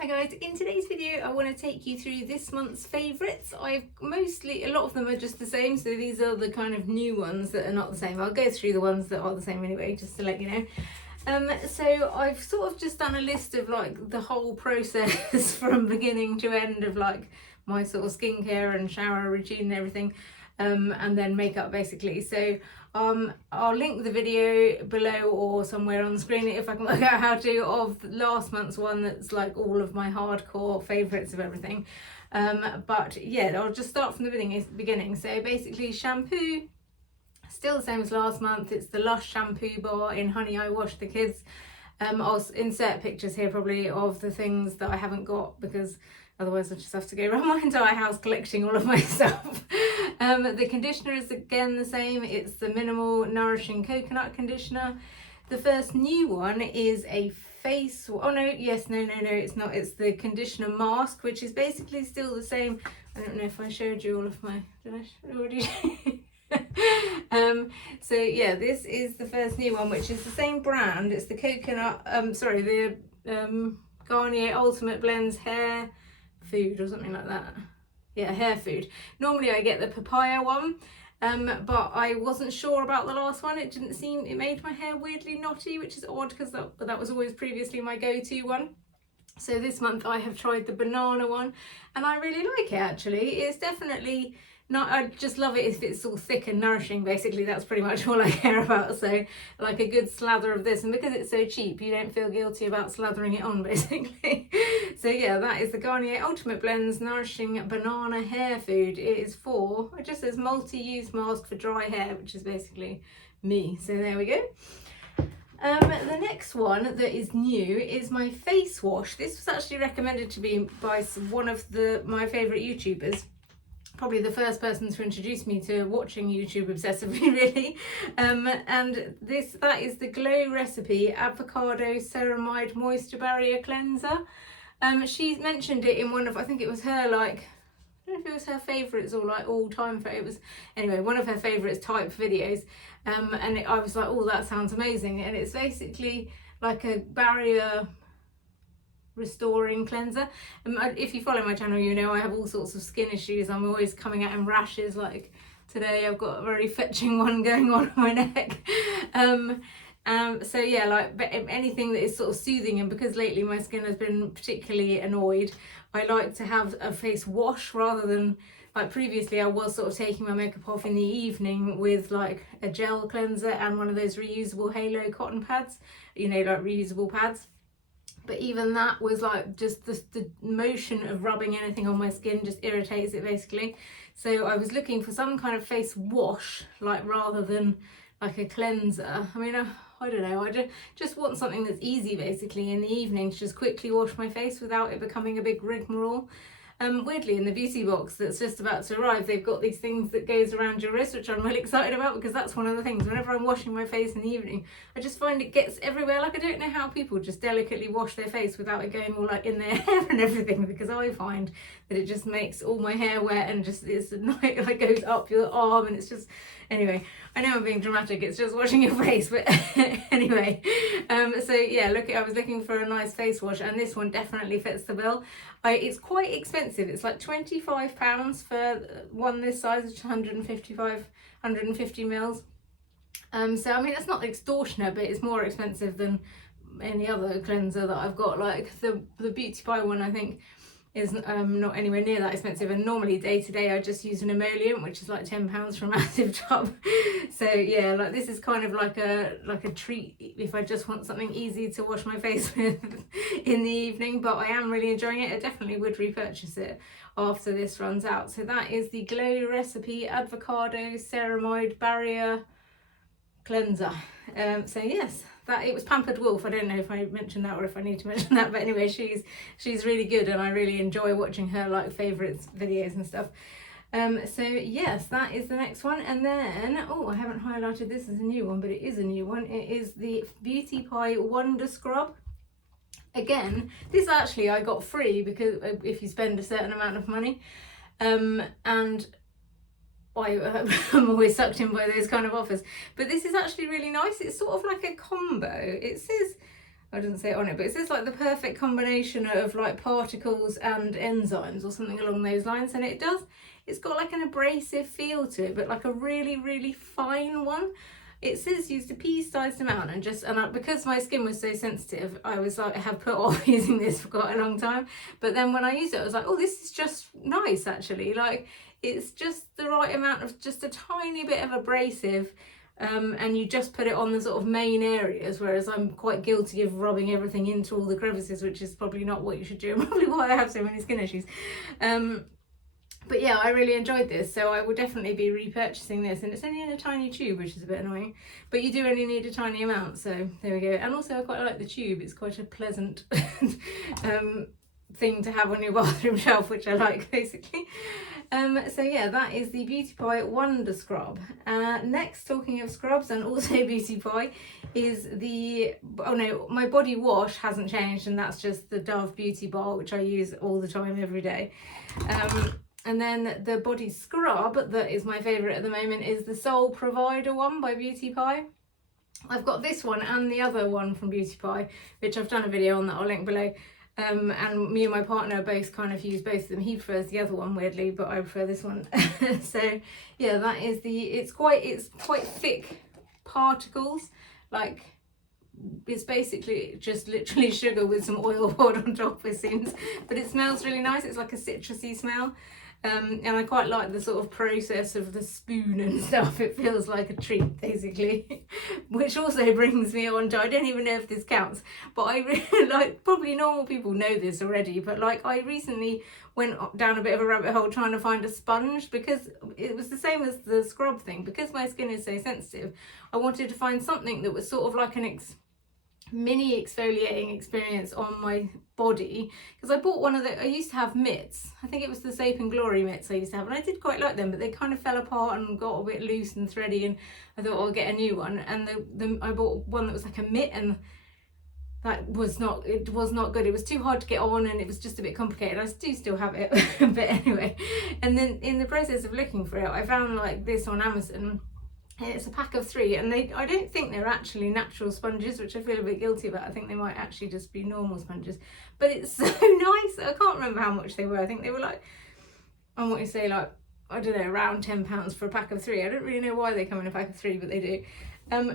Hi guys, in today's video I want to take you through this month's favourites. A lot of them are just the same, so these are the kind of new ones that are not the same. I'll go through the ones that are the same anyway, just to let you know. So I've sort of just done a list of like the whole process from beginning to end of like my sort of skincare and shower routine and everything. And then makeup basically. So I'll link the video below or somewhere on the screen if I can work out how to, of last month's one that's like all of my hardcore favourites of everything. But yeah, I'll just start from the beginning. So basically shampoo, still the same as last month. It's the Lush Shampoo Bar in Honey I Wash the Kids. I'll insert pictures here probably of the things that I haven't got, because otherwise I just have to go around my entire house collecting all of my stuff. The conditioner is again the same. It's the Miniml Nourishing Coconut Conditioner. The first new one is a face... Oh no, yes, no, it's not. It's the conditioner mask, which is basically still the same. I don't know if I showed you all of my... Did I already show you? So yeah, this is the first new one, which is the same brand. It's the coconut... the Garnier Ultimate Blends Hair Food or something like that. Yeah, hair food. Normally I get the papaya one, but I wasn't sure about the last one. It made my hair weirdly knotty, which is odd because that was always previously my go-to one. So this month I have tried the banana one and I really like it actually. It's definitely not, I just love it if it's all thick and nourishing basically. That's pretty much all I care about. So like a good slather of this, and because it's so cheap you don't feel guilty about slathering it on basically. So yeah, that is the Garnier Ultimate Blends Nourishing Banana Hair Food. It just says multi-use mask for dry hair, which is basically me. So there we go. The next one that is new is my face wash. This was actually recommended to me by one of my favourite YouTubers. Probably the first person to introduce me to watching YouTube obsessively, really. And that is the Glow Recipe Avocado Ceramide Moisture Barrier Cleanser. She mentioned it in one of, I think it was her, like, I don't know if it was her favourites or like all time favourites. It was, anyway, one of her favourites type videos. I was like, oh, that sounds amazing. And it's basically like a barrier restoring cleanser. If you follow my channel, you know I have all sorts of skin issues. I'm always coming out in rashes. Like today I've got a very fetching one going on my neck. So yeah, like anything that is sort of soothing, and because lately my skin has been particularly annoyed, I like to have a face wash rather than, like previously I was sort of taking my makeup off in the evening with like a gel cleanser and one of those reusable halo cotton pads, you know, like reusable pads. But even that was like just the motion of rubbing anything on my skin just irritates it basically. So I was looking for some kind of face wash, like rather than like a cleanser. I mean, I don't know, I just want something that's easy basically in the evening to just quickly wash my face without it becoming a big rigmarole. Weirdly, in the beauty box that's just about to arrive, they've got these things that goes around your wrist, which I'm really excited about, because that's one of the things. Whenever I'm washing my face in the evening, I just find it gets everywhere. Like I don't know how people just delicately wash their face without it going all like in their hair and everything, because I find that it just makes all my hair wet and just it's annoying, like goes up your arm, and it's just, anyway, I know I'm being dramatic, it's just washing your face, but anyway. So yeah, I was looking for a nice face wash, and this one definitely fits the bill. It's quite expensive. It's like £25 for one this size, which is 150 mils. So I mean, it's not extortionate, but it's more expensive than any other cleanser that I've got. Like the Beauty Pie one, I think, is not anywhere near that expensive, and normally day to day I just use an emollient, which is like £10 for a massive tub. So yeah, like this is kind of like a treat if I just want something easy to wash my face with in the evening. But I am really enjoying it. I definitely would repurchase it after this runs out. So that is the Glow Recipe Avocado Ceramide Barrier Cleanser. So yes, that it was Pampered Wolf. I don't know if I mentioned that or if I need to mention that, but anyway, she's really good, and I really enjoy watching her like favourites videos and stuff. So yes, that is the next one. And then, oh, I haven't highlighted this as a new one, but it is a new one. It is the Beauty Pie Wonder Scrub. Again, this actually I got free because if you spend a certain amount of money, and I'm always sucked in by those kind of offers, but this is actually really nice. It's sort of like a combo. It says I didn't say it on it, but it says like the perfect combination of like particles and enzymes or something along those lines, and it does. It's got like an abrasive feel to it, but like a really, really fine one. It says used a pea-sized amount, and because my skin was so sensitive, I was like, I have put off using this for quite a long time. But then when I used it, I was like, oh, this is just nice actually. Like, it's just the right amount of just a tiny bit of abrasive, and you just put it on the sort of main areas, whereas I'm quite guilty of rubbing everything into all the crevices, which is probably not what you should do, and probably why I have so many skin issues. But yeah, I really enjoyed this, so I will definitely be repurchasing this, and it's only in a tiny tube, which is a bit annoying, but you do only need a tiny amount, so there we go. And also I quite like the tube, it's quite a pleasant thing to have on your bathroom shelf, which I like basically. So yeah, that is the Beauty Pie Wonder Scrub. Next, talking of scrubs and also Beauty Pie, is the, oh no, my body wash hasn't changed, and that's just the Dove Beauty Bar, which I use all the time, every day. And then the body scrub that is my favourite at the moment is the Soul Provider one by Beauty Pie. I've got this one and the other one from Beauty Pie, which I've done a video on that I'll link below. And me and my partner both kind of use both of them. He prefers the other one weirdly, but I prefer this one. So yeah, that is it's quite thick particles, like it's basically just literally sugar with some oil poured on top, it seems, but it smells really nice. It's like a citrusy smell. And I quite like the sort of process of the spoon and stuff. It feels like a treat basically, which also brings me on to, I don't even know if this counts, but I really like, probably normal people know this already, but like I recently went down a bit of a rabbit hole trying to find a sponge, because it was the same as the scrub thing. Because my skin is so sensitive, I wanted to find something that was sort of like an mini exfoliating experience on my body, because I bought one of I used to have mitts. I think it was the Soap and Glory mitts I used to have, and I did quite like them, but they kind of fell apart and got a bit loose and thready, and I thought I'll get a new one. And I bought one that was like a mitt, and that was not good. It was too hard to get on, and it was just a bit complicated. I do still have it, but anyway. And then in the process of looking for it, I found like this on Amazon. It's a pack of 3, and I don't think they're actually natural sponges, which I feel a bit guilty about. I think they might actually just be normal sponges, but it's so nice. I can't remember how much they were. I think they were like, I want to say like, I don't know, around £10 for a pack of 3. I don't really know why they come in a pack of 3, but they do.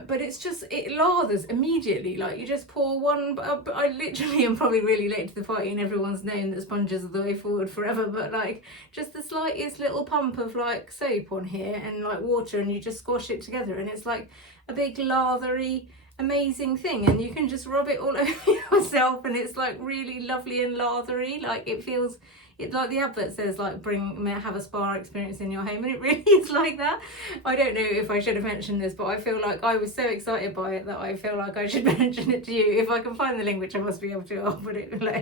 But it's just, it lathers immediately. Like, you just pour one, but I literally am probably really late to the party, and everyone's known that sponges are the way forward forever, but like just the slightest little pump of like soap on here and like water, and you just squash it together, and it's like a big lathery amazing thing, and you can just rub it all over yourself, and it's like really lovely and lathery. Like, it feels, it's like the advert says, like, have a spa experience in your home, and it really is like that. I don't know if I should have mentioned this, but I feel like I was so excited by it that I feel like I should mention it to you. If I can find the link, which I must be able to, I'll put it below.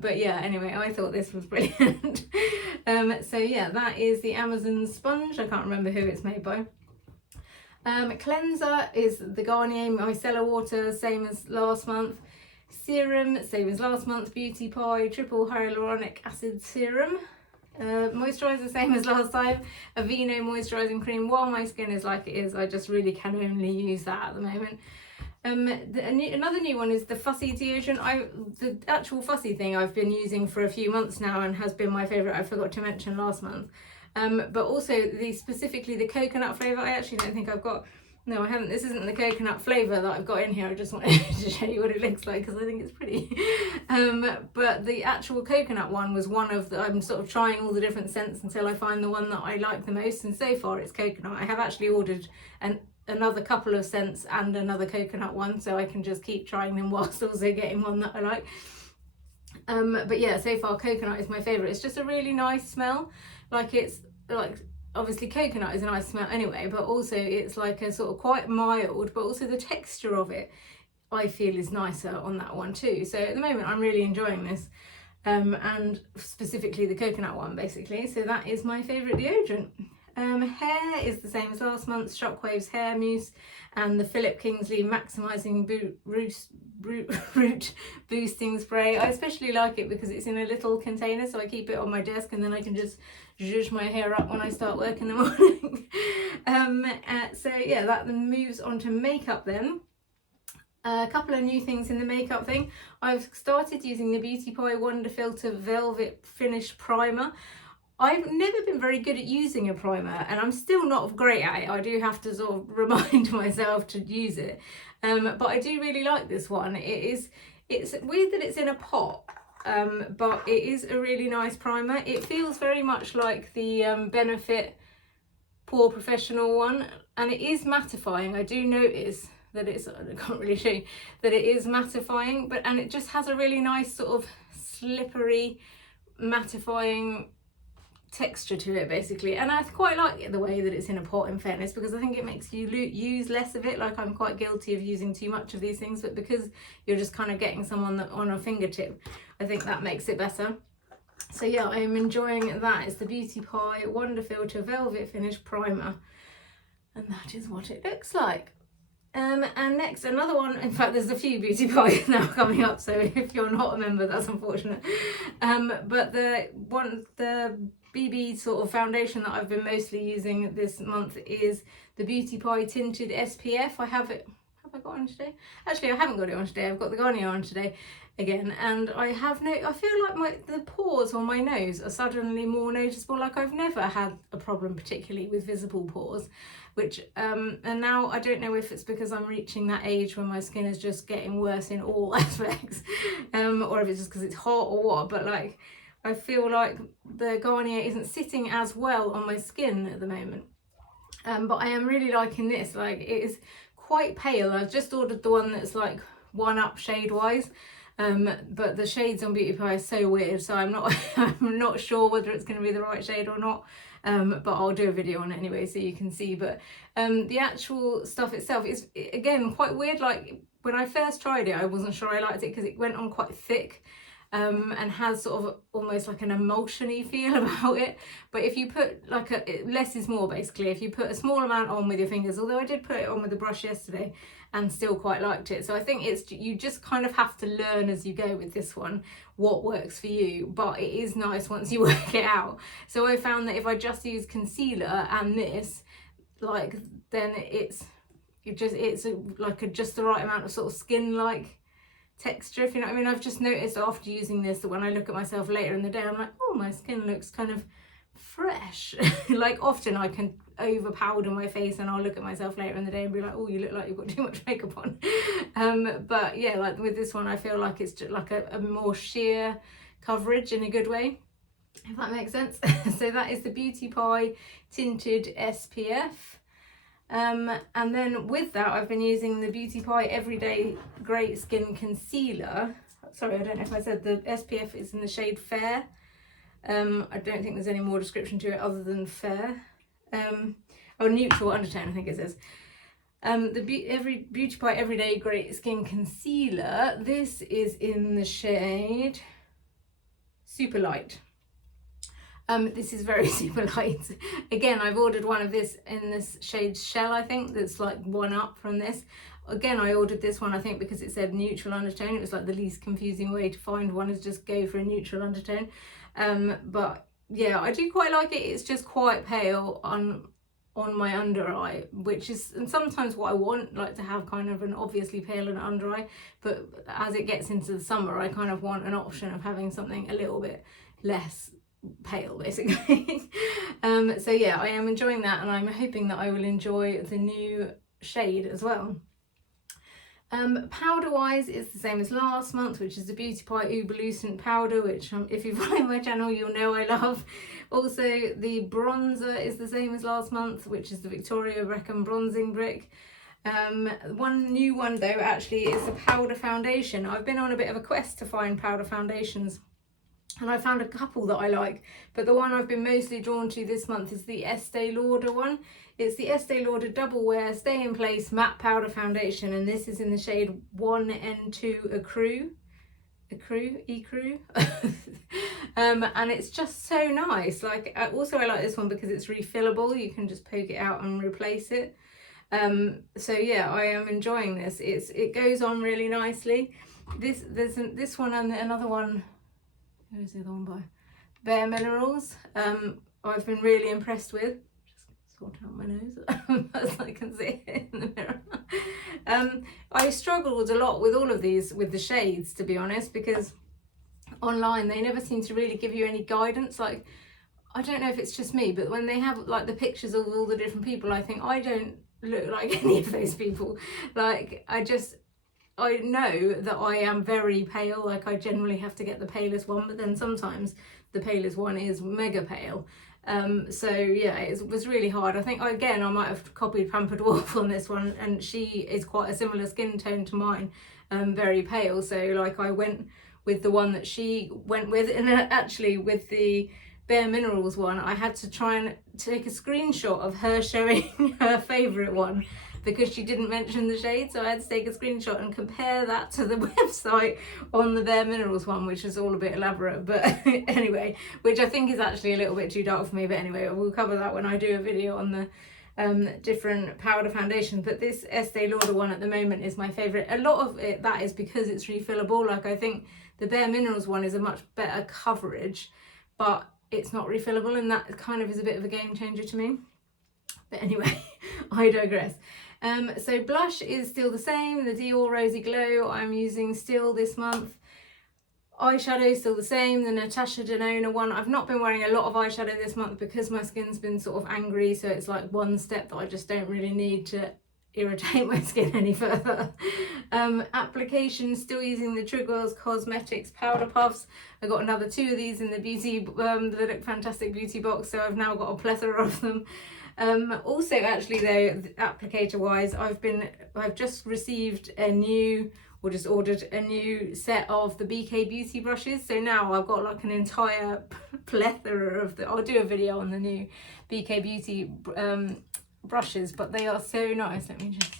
But yeah, anyway, I thought this was brilliant. So yeah, that is the Amazon sponge. I can't remember who it's made by. Cleanser is the Garnier Micellar water, same as last month. Serum, same as last month, Beauty Pie Triple Hyaluronic Acid Serum. Moisturiser, same as last time, Aveeno Moisturising Cream. While my skin is like it is, I just really can only use that at the moment. Another new one is the Fussy deodorant. The actual Fussy thing I've been using for a few months now and has been my favourite. I forgot to mention last month. But also specifically the coconut flavour. I actually don't think I've got, no I haven't, this isn't the coconut flavour that I've got in here. I just wanted to show you what it looks like because I think it's pretty. But the actual coconut one was one of the, I'm sort of trying all the different scents until I find the one that I like the most, and so far it's coconut. I have actually ordered another couple of scents and another coconut one, so I can just keep trying them whilst also getting one that I like. But yeah, so far coconut is my favourite. It's just a really nice smell. Like, it's like, obviously coconut is a nice smell anyway, but also it's like a sort of quite mild, but also the texture of it I feel is nicer on that one too. So at the moment I'm really enjoying this, and specifically the coconut one basically. So that is my favourite deodorant. Hair is the same as last month's Shockwaves hair mousse and the Philip Kingsley maximising root boosting spray. I especially like it because it's in a little container, so I keep it on my desk and then I can just zhuzh my hair up when I start work in the morning. So yeah, that then moves on to makeup then. A couple of new things in the makeup thing. I've started using the Beauty Pie Wonder Filter Velvet Finish Primer. I've never been very good at using a primer, and I'm still not great at it. I do have to sort of remind myself to use it, but I do really like this one. It's weird that it's in a pot, but it is a really nice primer. It feels very much like the Benefit Pore Professional one, and it is mattifying. I do notice that it's, I can't really show you, that it is mattifying, and it just has a really nice sort of slippery mattifying texture to it basically, and I quite like it the way that it's in a pot, in fairness, because I think it makes you use less of it. Like, I'm quite guilty of using too much of these things, but because you're just kind of getting someone on a fingertip, I think that makes it better. So yeah, I am enjoying that. It's the Beauty Pie Wonder Filter Velvet Finish Primer, and that is what it looks like. And next, another one. In fact, there's a few Beauty Pies now coming up, so if you're not a member, that's unfortunate. But the BB sort of foundation that I've been mostly using this month is the Beauty Pie Tinted SPF. I have it. Have I got on today? Actually, I haven't got it on today. I've got the Garnier on today again, and I feel like the pores on my nose are suddenly more noticeable. Like, I've never had a problem particularly with visible pores, which and now I don't know if it's because I'm reaching that age when my skin is just getting worse in all aspects, or if it's just because it's hot or what, but like, I feel like the Garnier isn't sitting as well on my skin at the moment. But I am really liking this. Like, it is quite pale. I've just ordered the one that's like 1-up shade wise, but the shades on Beauty Pie are so weird, so I'm not sure whether it's going to be the right shade or not. But I'll do a video on it anyway so you can see. But the actual stuff itself is, again, quite weird. Like, when I first tried it, I wasn't sure I liked it because it went on quite thick. And has sort of almost like an emulsion-y feel about it. But if you put like less is more basically. If you put a small amount on with your fingers, although I did put it on with the brush yesterday and still quite liked it. So I think you just kind of have to learn as you go with this one what works for you, but it is nice once you work it out. So I found that if I just use concealer and this, like, then it's like just the right amount of sort of skin-like texture, if you know what I mean. I've just noticed after using this that when I look at myself later in the day, I'm like, oh, my skin looks kind of fresh. Like, often I can over powder my face and I'll look at myself later in the day and be like, oh, you look like you've got too much makeup on. But yeah, like with this one, I feel like it's just like a more sheer coverage in a good way, if that makes sense. So that is the Beauty Pie Tinted SPF. And then with that, I've been using the Beauty Pie Everyday Great Skin Concealer. Sorry, I don't know if I said the SPF is in the shade Fair. I don't think there's any more description to it other than Fair. Oh, Neutral Undertone, I think it says. The Beauty Pie Everyday Great Skin Concealer. This is in the shade Superlight. This is very super light. Again, I've ordered one of this in this shade Shell, I think, that's like 1-up from this. Again, I ordered this one, I think, because it said neutral undertone. It was like the least confusing way to find one is just go for a neutral undertone. But yeah, I do quite like it. It's just quite pale on my under eye, which is sometimes what I want, like to have kind of an obviously pale and under eye. But as it gets into the summer, I kind of want an option of having something a little bit less pale, basically. So yeah, I am enjoying that, and I'm hoping that I will enjoy the new shade as well. Powder wise, it's the same as last month, which is the Beauty Pie Uberlucent powder, which if you follow my channel you'll know I love. Also, the bronzer is the same as last month, which is the Victoria Beckham bronzing brick. One new one though actually is the powder foundation. I've been on a bit of a quest to find powder foundations, and I found a couple that I like, but the one I've been mostly drawn to this month is the Estee Lauder one. It's the Estee Lauder Double Wear Stay in Place Matte Powder Foundation, and this is in the shade 1N2 Ecru. And it's just so nice. Like, also I like this one because it's refillable. You can just poke it out and replace it. So yeah, I am enjoying this. It goes on really nicely. There's this one and another one. Who's the other one by? Bare Minerals. I've been really impressed with. Just sort out my nose as I can see it in the mirror. I struggled a lot with all of these, with the shades, to be honest, because online they never seem to really give you any guidance. Like, I don't know if it's just me, but when they have like the pictures of all the different people, I think I don't look like any of those people. Like, I know that I am very pale. Like, I generally have to get the palest one, but then sometimes the palest one is mega pale. So yeah, it was really hard. I think I might have copied Pampered Wolf on this one, and she is quite a similar skin tone to mine, very pale. So like, I went with the one that she went with, and actually with the Bare Minerals one, I had to try and take a screenshot of her showing her favourite one, because she didn't mention the shade, so I had to take a screenshot and compare that to the website on the Bare Minerals one, which is all a bit elaborate, but anyway, which I think is actually a little bit too dark for me, but anyway, we'll cover that when I do a video on the different powder foundations. But this Estee Lauder one at the moment is my favourite. A lot of it, that is because it's refillable. Like, I think the Bare Minerals one is a much better coverage, but it's not refillable, and that kind of is a bit of a game changer to me. But anyway, I digress. So blush is still the same, the Dior Rosy Glow I'm using still this month. Eyeshadow is still the same, the Natasha Denona one. I've not been wearing a lot of eyeshadow this month because my skin's been sort of angry, so it's like one step that I just don't really need to irritate my skin any further. Application, still using the Trigwell's Cosmetics Powder Puffs. I got another 2 of these in the the Look Fantastic beauty box, so I've now got a plethora of them. Also, actually though, applicator wise, I've just received a new, or just ordered a new set of the BK Beauty brushes. So now I've got like an entire plethora of I'll do a video on the new BK Beauty brushes, but they are so nice. Let me just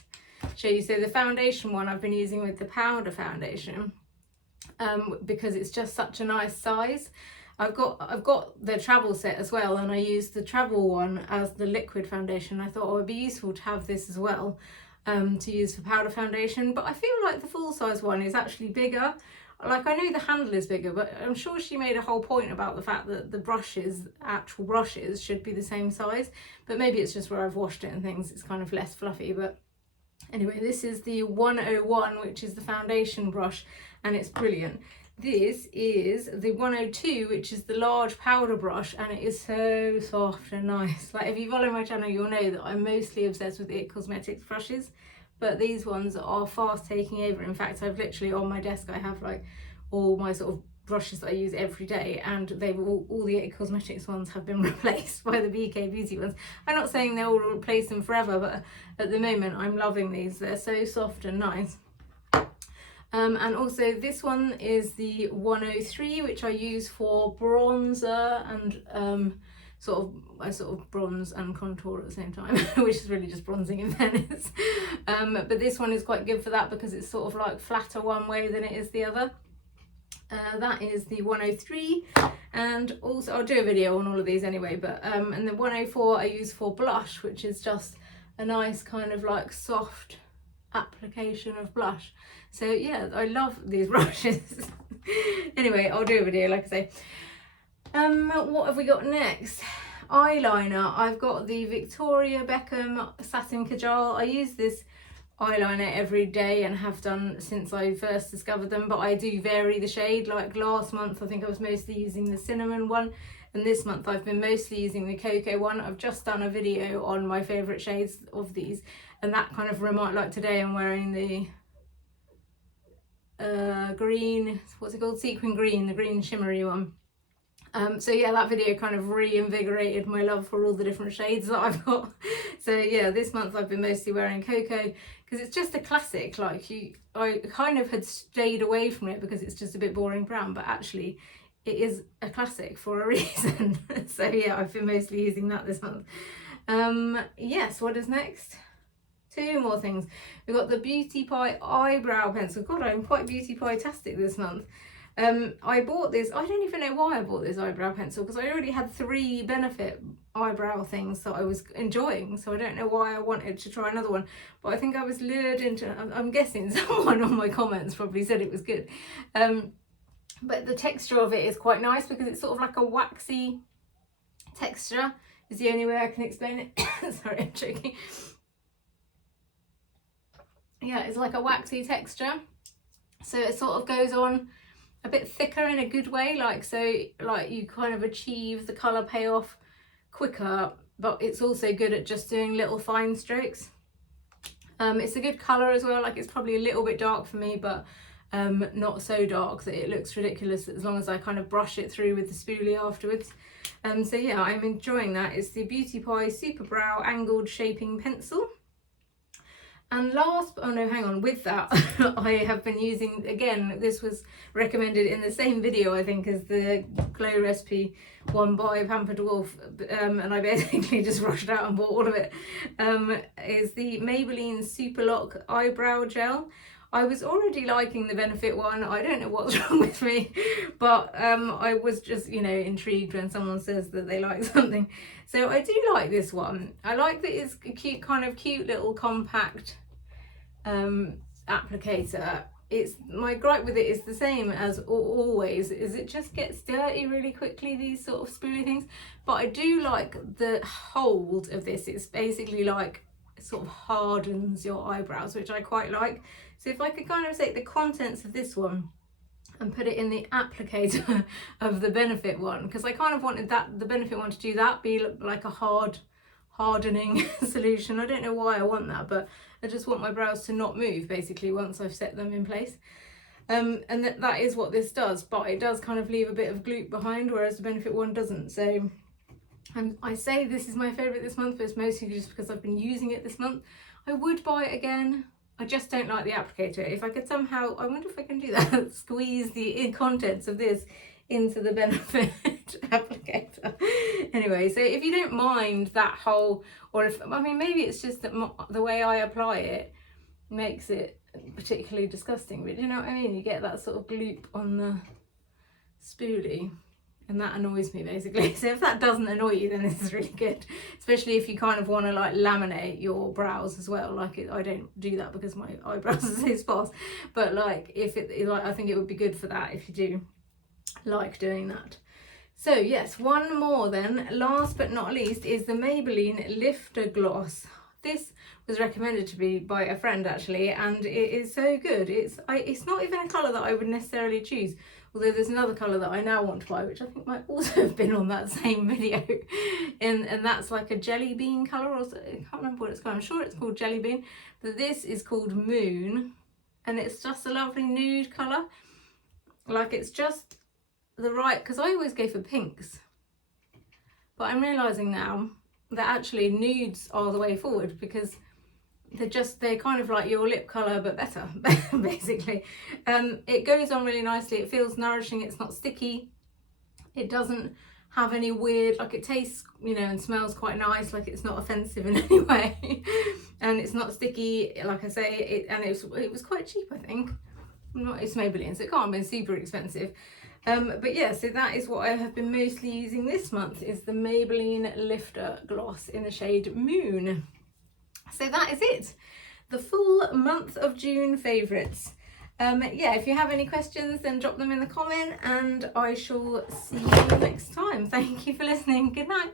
show you. So the foundation one I've been using with the powder foundation, because it's just such a nice size. I've got the travel set as well, and I used the travel one as the liquid foundation. I thought it would be useful to have this as well, to use for powder foundation, but I feel like the full size one is actually bigger. Like, I know the handle is bigger, but I'm sure she made a whole point about the fact that the brushes, actual brushes, should be the same size, but maybe it's just where I've washed it and things, it's kind of less fluffy. But anyway, this is the 101, which is the foundation brush, and it's brilliant. This is the 102, which is the large powder brush, and it is so soft and nice. Like, if you follow my channel, you'll know that I'm mostly obsessed with IT Cosmetics brushes, but these ones are fast taking over. In fact, I've literally on my desk, I have like all my sort of brushes that I use every day, and they've all the IT Cosmetics ones have been replaced by the BK Beauty ones. I'm not saying they'll replace them forever, but at the moment I'm loving these. They're so soft and nice. And also this one is the 103, which I use for bronzer and sort of bronze and contour at the same time, which is really just bronzing in fairness. But this one is quite good for that because it's sort of like flatter one way than it is the other. That is the 103, and also I'll do a video on all of these anyway, but and the 104 I use for blush, which is just a nice kind of like soft application of blush. So yeah, I love these brushes. Anyway, I'll do a video, like I say. What have we got next? Eyeliner. I've got the Victoria Beckham Satin Kajal. I use this eyeliner every day and have done since I first discovered them, but I do vary the shade. Like last month I think I was mostly using the cinnamon one, and this month I've been mostly using the cocoa one. I've just done a video on my favourite shades of these, and that kind of like today I'm wearing the green, what's it called, sequin green, the green shimmery one. So yeah, that video kind of reinvigorated my love for all the different shades that I've got. So yeah, this month I've been mostly wearing cocoa because it's just a classic. Like I kind of had stayed away from it because it's just a bit boring brown, but actually it is a classic for a reason. So yeah, I've been mostly using that this month. Yes, what is next? 2 more things. We've got the Beauty Pie eyebrow pencil. God, I'm quite Beauty Pie-tastic this month. I bought this, I don't even know why I bought this eyebrow pencil, because I already had 3 Benefit eyebrow things that I was enjoying, so I don't know why I wanted to try another one, but I think I was lured into, I'm guessing someone on my comments probably said it was good. But the texture of it is quite nice because it's sort of like a waxy texture. is the only way I can explain it. Sorry, I'm joking. Yeah, it's like a waxy texture. So it sort of goes on a bit thicker in a good way, like you kind of achieve the colour payoff quicker, but it's also good at just doing little fine strokes. It's a good colour as well, like it's probably a little bit dark for me, but not so dark that it looks ridiculous as long as I kind of brush it through with the spoolie afterwards. So yeah, I'm enjoying that. It's the Beauty Pie Super Brow Angled Shaping Pencil. And last, oh no, hang on, with that, I have been using, again, this was recommended in the same video, I think, as the Glow Recipe one by Pampered Wolf, and I basically just rushed out and bought all of it, is the Maybelline Super Lock Eyebrow Gel. I was already liking the Benefit one. I don't know what's wrong with me, but I was just, you know, intrigued when someone says that they like something. So I do like this one. I like that it's a cute, kind of cute little compact applicator. It's, my gripe with it is the same as always, is it just gets dirty really quickly, these sort of spoolie things. But I do like the hold of this. It's basically like, it sort of hardens your eyebrows, which I quite like. So if I could kind of take the contents of this one and put it in the applicator of the Benefit one, because I kind of wanted that, the Benefit one, to do that, be like a hardening solution. I don't know why I want that, but I just want my brows to not move basically once I've set them in place. And that is what this does, but it does kind of leave a bit of gloop behind, whereas the Benefit one doesn't. So I say this is my favourite this month, but it's mostly just because I've been using it this month. I would buy it again. I just don't like the applicator. If I could somehow, I wonder if I can do that, squeeze the contents of this into the Benefit applicator. Anyway, so if you don't mind that whole, or if, I mean, maybe it's just that the way I apply it makes it particularly disgusting, but you know what I mean? You get that sort of gloop on the spoolie, and that annoys me basically. So if that doesn't annoy you, then this is really good, especially if you kind of want to like laminate your brows as well. Like I don't do that because my eyebrows are so sparse, but like if it, like, I think it would be good for that if you do like doing that. So yes, one more then, last but not least, is the Maybelline Lifter Gloss. This was recommended to me by a friend actually, and it is so good. It's not even a colour that I would necessarily choose, although there's another colour that I now want to buy, which I think might also have been on that same video, and that's like a jelly bean colour, or I can't remember what it's called. I'm sure it's called jelly bean, but this is called Moon, and it's just a lovely nude colour. Like it's just the right, because I always go for pinks, but I'm realising now that actually nudes are the way forward, because they're kind of like your lip colour but better basically. It goes on really nicely, it feels nourishing, it's not sticky, it doesn't have any weird, like it tastes, you know, and smells quite nice, like it's not offensive in any way, and it's not sticky, like I say, it was quite cheap, I think. It's Maybelline, so it can't have been super expensive. But yeah, so that is what I have been mostly using this month, is the Maybelline Lifter Gloss in the shade Moon. So that is it, the full month of June favourites. Yeah, if you have any questions, then drop them in the comment, and I shall see you next time. Thank you for listening. Good night.